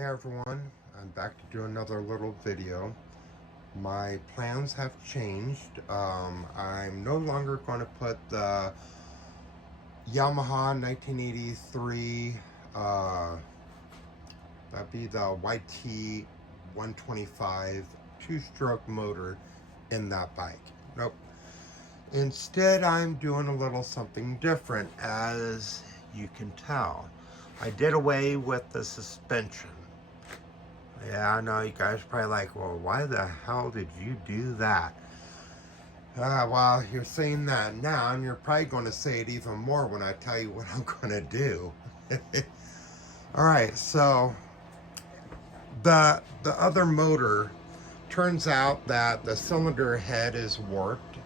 Hey everyone, I'm back to do another little video. My plans have changed. I'm no longer going to put the Yamaha 1983, that'd be the YT 125 two-stroke motor in that bike. Nope. Instead, I'm doing a little something different, as you can tell. I did away with the suspension. Yeah, I know you guys are probably like, well, why the hell did you do that? Well, you're saying that now, and you're probably going to say it even more when I tell you what I'm going to do. All right, so the other motor, turns out that the cylinder head is warped.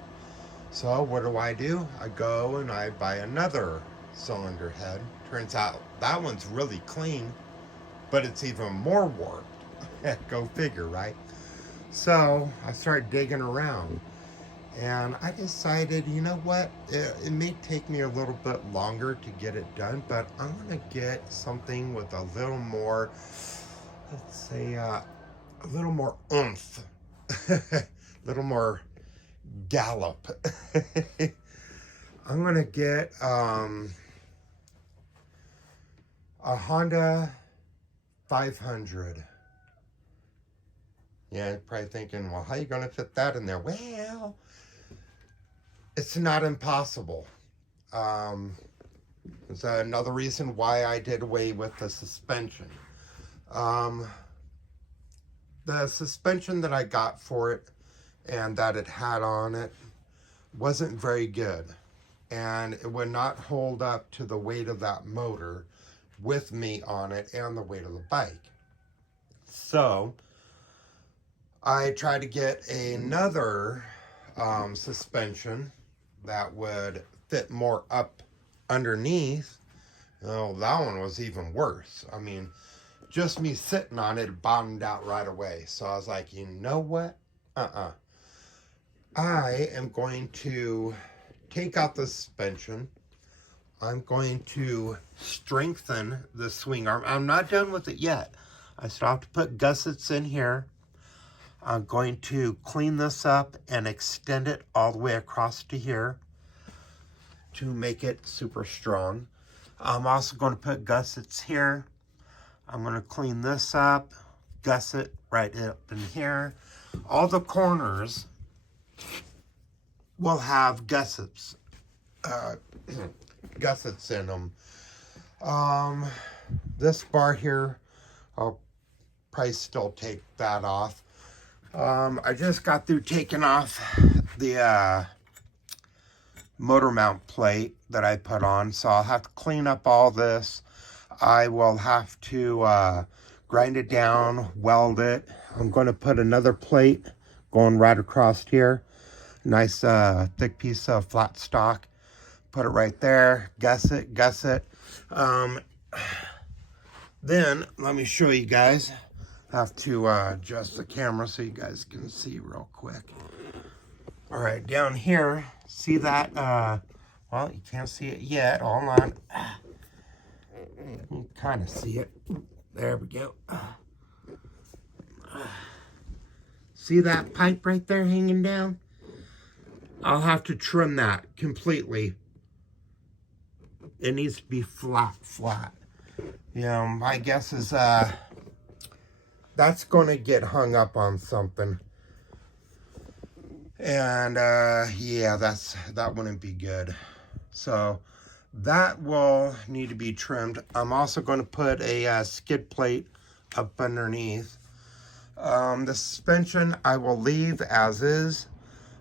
So what do? I go and I buy another cylinder head. Turns out that one's really clean, but it's even more warped. Go figure, right? So I started digging around, and I decided, you know what? It may take me a little bit longer to get it done, but I'm going to get something with a little more, let's say, a little more oomph, a little more gallop. I'm going to get a Honda 500. Yeah, you're probably thinking, well, how are you going to fit that in there? Well, it's not impossible. There's another reason why I did away with the suspension. The suspension that I got for it and that it had on it wasn't very good. And it would not hold up to the weight of that motor with me on it and the weight of the bike. So I tried to get another suspension that would fit more up underneath. Oh, that one was even worse. I mean, just me sitting on it bottomed out right away. So I was like, you know what? I am going to take out the suspension. I'm going to strengthen the swing arm. I'm not done with it yet. I still have to put gussets in here. I'm going to clean this up and extend it all the way across to here to make it super strong. I'm also going to put gussets here. I'm going to clean this up, gusset right up in here. All the corners will have gussets, gussets in them. This bar here, I'll probably still take that off. I just got through taking off the motor mount plate that I put on, so I'll have to clean up all this. I will have to grind it down, weld it. I'm going to put another plate going right across here. Nice thick piece of flat stock. Put it right there, gusset. Then, let me show you guys. Have to adjust the camera so you guys can see real quick. All right, down here, see that? Well, you can't see it yet. Hold on. You can kind of see it. There we go. See that pipe right there hanging down? I'll have to trim that completely. It needs to be flat. You know, my guess is that's going to get hung up on something. And yeah, that wouldn't be good. So that will need to be trimmed. I'm also going to put a skid plate up underneath. The suspension I will leave as is.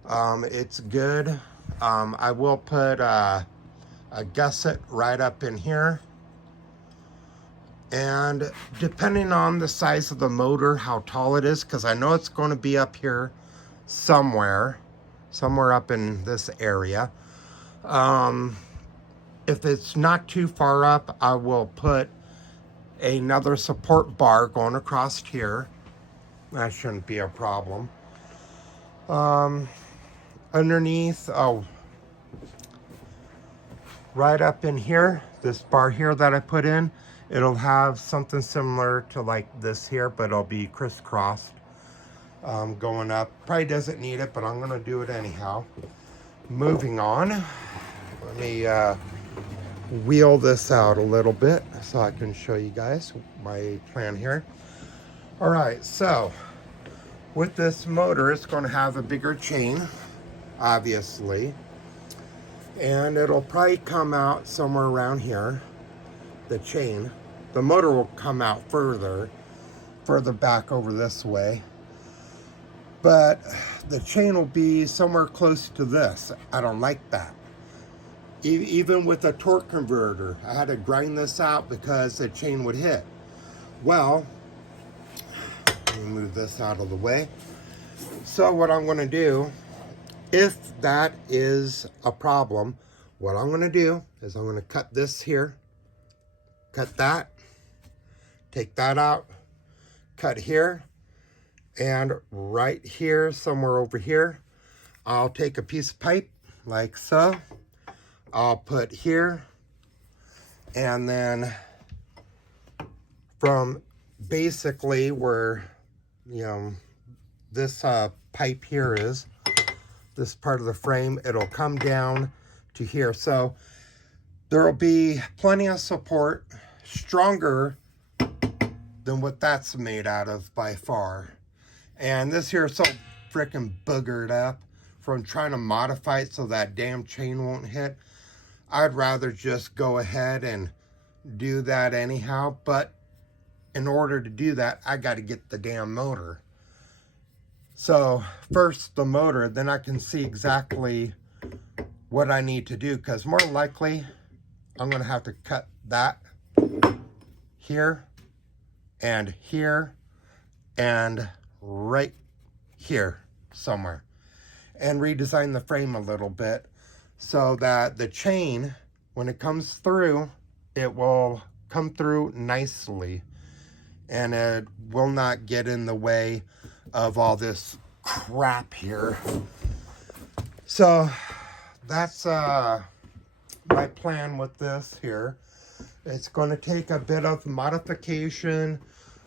It's good. I will put a gusset right up in here. And depending on the size of the motor, how tall it is, because I know it's going to be up here somewhere up in this area. If it's not too far up, I will put another support bar going across here. That shouldn't be a problem. Underneath, right up in here, this bar here that I put in, It'll have something similar to like this here, but it'll be crisscrossed going up. Probably doesn't need it, but I'm gonna do it anyhow. Moving on, let me wheel this out a little bit so I can show you guys my plan here. All right, so with this motor, it's going to have a bigger chain, obviously, and it'll probably come out somewhere around here, the chain. The motor will come out further back over this way, but the chain will be somewhere close to this. I don't like that. Even with a torque converter, I had to grind this out because the chain would hit. Well, let me move this out of the way. So what I'm going to do, if that is a problem, what I'm going to do is I'm going to cut this here, cut that, take that out, cut here, and right here, somewhere over here, I'll take a piece of pipe like so. I'll put here, and then from basically where, you know, this pipe here is, this part of the frame, it'll come down to here. So there will be plenty of support, stronger than what that's made out of by far. And this here is so freaking boogered up from trying to modify it so that damn chain won't hit. I'd rather just go ahead and do that anyhow, but in order to do that, I got to get the damn motor. So first the motor, then I can see exactly what I need to do, because more likely I'm going to have to cut that here and here and right here somewhere and redesign the frame a little bit so that the chain, when it comes through, it will come through nicely and it will not get in the way of all this crap here. So that's my plan with this here. It's going to take a bit of modification,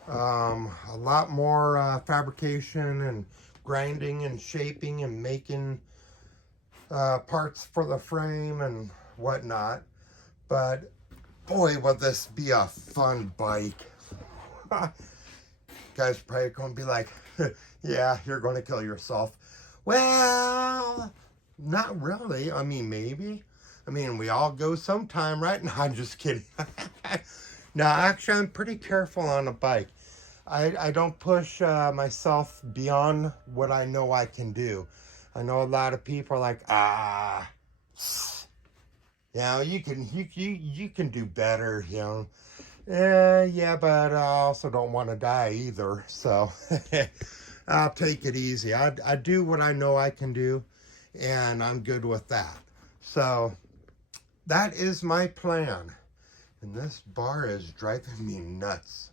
a lot more fabrication and grinding and shaping and making parts for the frame and whatnot. But boy, will this be a fun bike. Guys probably going to be like, yeah, you're going to kill yourself. Well, not really. I mean, maybe. I mean, we all go sometime, right? No, I'm just kidding. No, actually, I'm pretty careful on a bike. I don't push myself beyond what I know I can do. I know a lot of people are like, you know, you can do better, you know. Yeah, but I also don't want to die either. So I'll take it easy. I do what I know I can do, and I'm good with that. So that is my plan. And this bar is driving me nuts.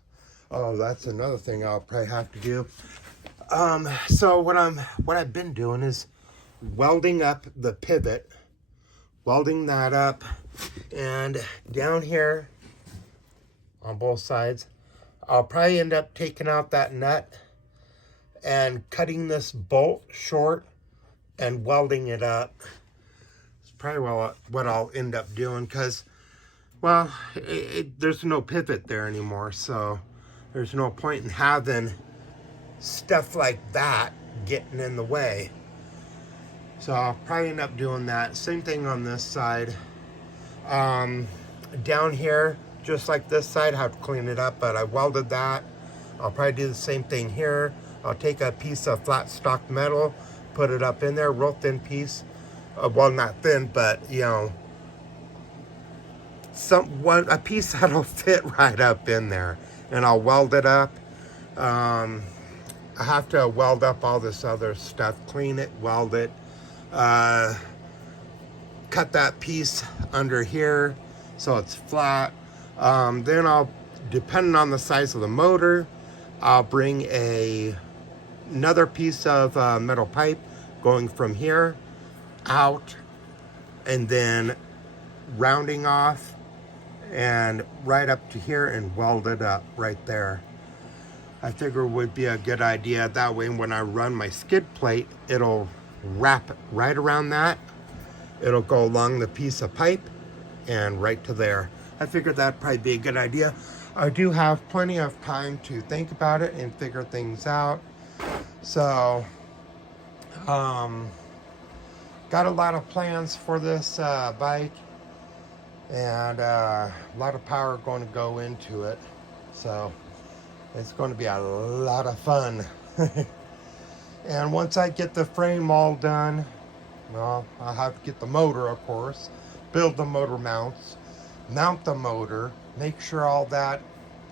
Oh, that's another thing I'll probably have to do. So what I've been doing is welding up the pivot, welding that up, and down here on both sides, I'll probably end up taking out that nut and cutting this bolt short and welding it up. It's probably what I'll end up doing, because, well, there's no pivot there anymore, so there's no point in having stuff like that getting in the way. So I'll probably end up doing that. Same thing on this side. Down here, just like this side, I have to clean it up, but I welded that. I'll probably do the same thing here. I'll take a piece of flat stock metal, put it up in there, real thin piece. Well, not thin, but, you know, a piece that'll fit right up in there, and I'll weld it up. I have to weld up all this other stuff, clean it, weld it, cut that piece under here so it's flat. Then I'll, depending on the size of the motor, I'll bring another piece of metal pipe going from here out, and then rounding off and right up to here and weld it up right there. I figure would be a good idea. That way when I run my skid plate, it'll wrap right around that. It'll go along the piece of pipe and right to there. I figured that'd probably be a good idea. I do have plenty of time to think about it and figure things out. So, got a lot of plans for this bike, and a lot of power going to go into it. So, it's going to be a lot of fun. And once I get the frame all done, well, I'll have to get the motor, of course, build the motor mounts, mount the motor, make sure all that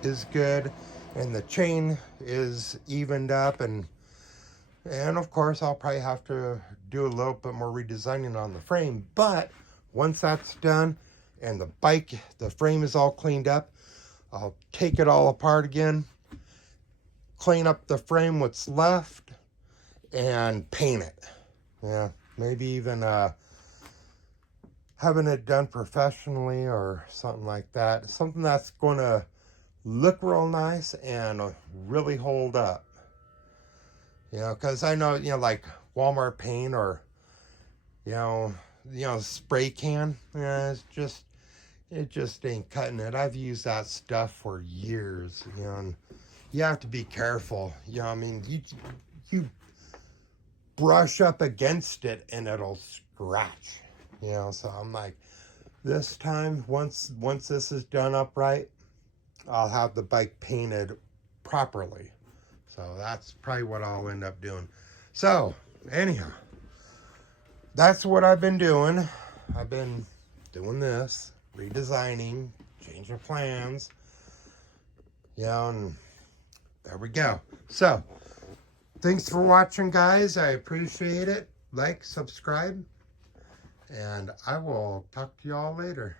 is good and the chain is evened up, and of course I'll probably have to do a little bit more redesigning on the frame. But once that's done and the bike, the frame is all cleaned up, I'll take it all apart again, clean up the frame, what's left, and paint it. Yeah, maybe even having it done professionally or something like that. Something that's going to look real nice and really hold up. You know, because I know, like Walmart paint or, spray can, yeah, it just ain't cutting it. I've used that stuff for years, and you have to be careful. I mean, you brush up against it and it'll scratch. So I'm like, this time, once this is done upright, I'll have the bike painted properly. So that's probably what I'll end up doing. So anyhow, that's what I've been doing. I've been doing this, redesigning, changing plans, and there we go. So thanks for watching, guys. I appreciate it. Like, subscribe, and I will talk to y'all later.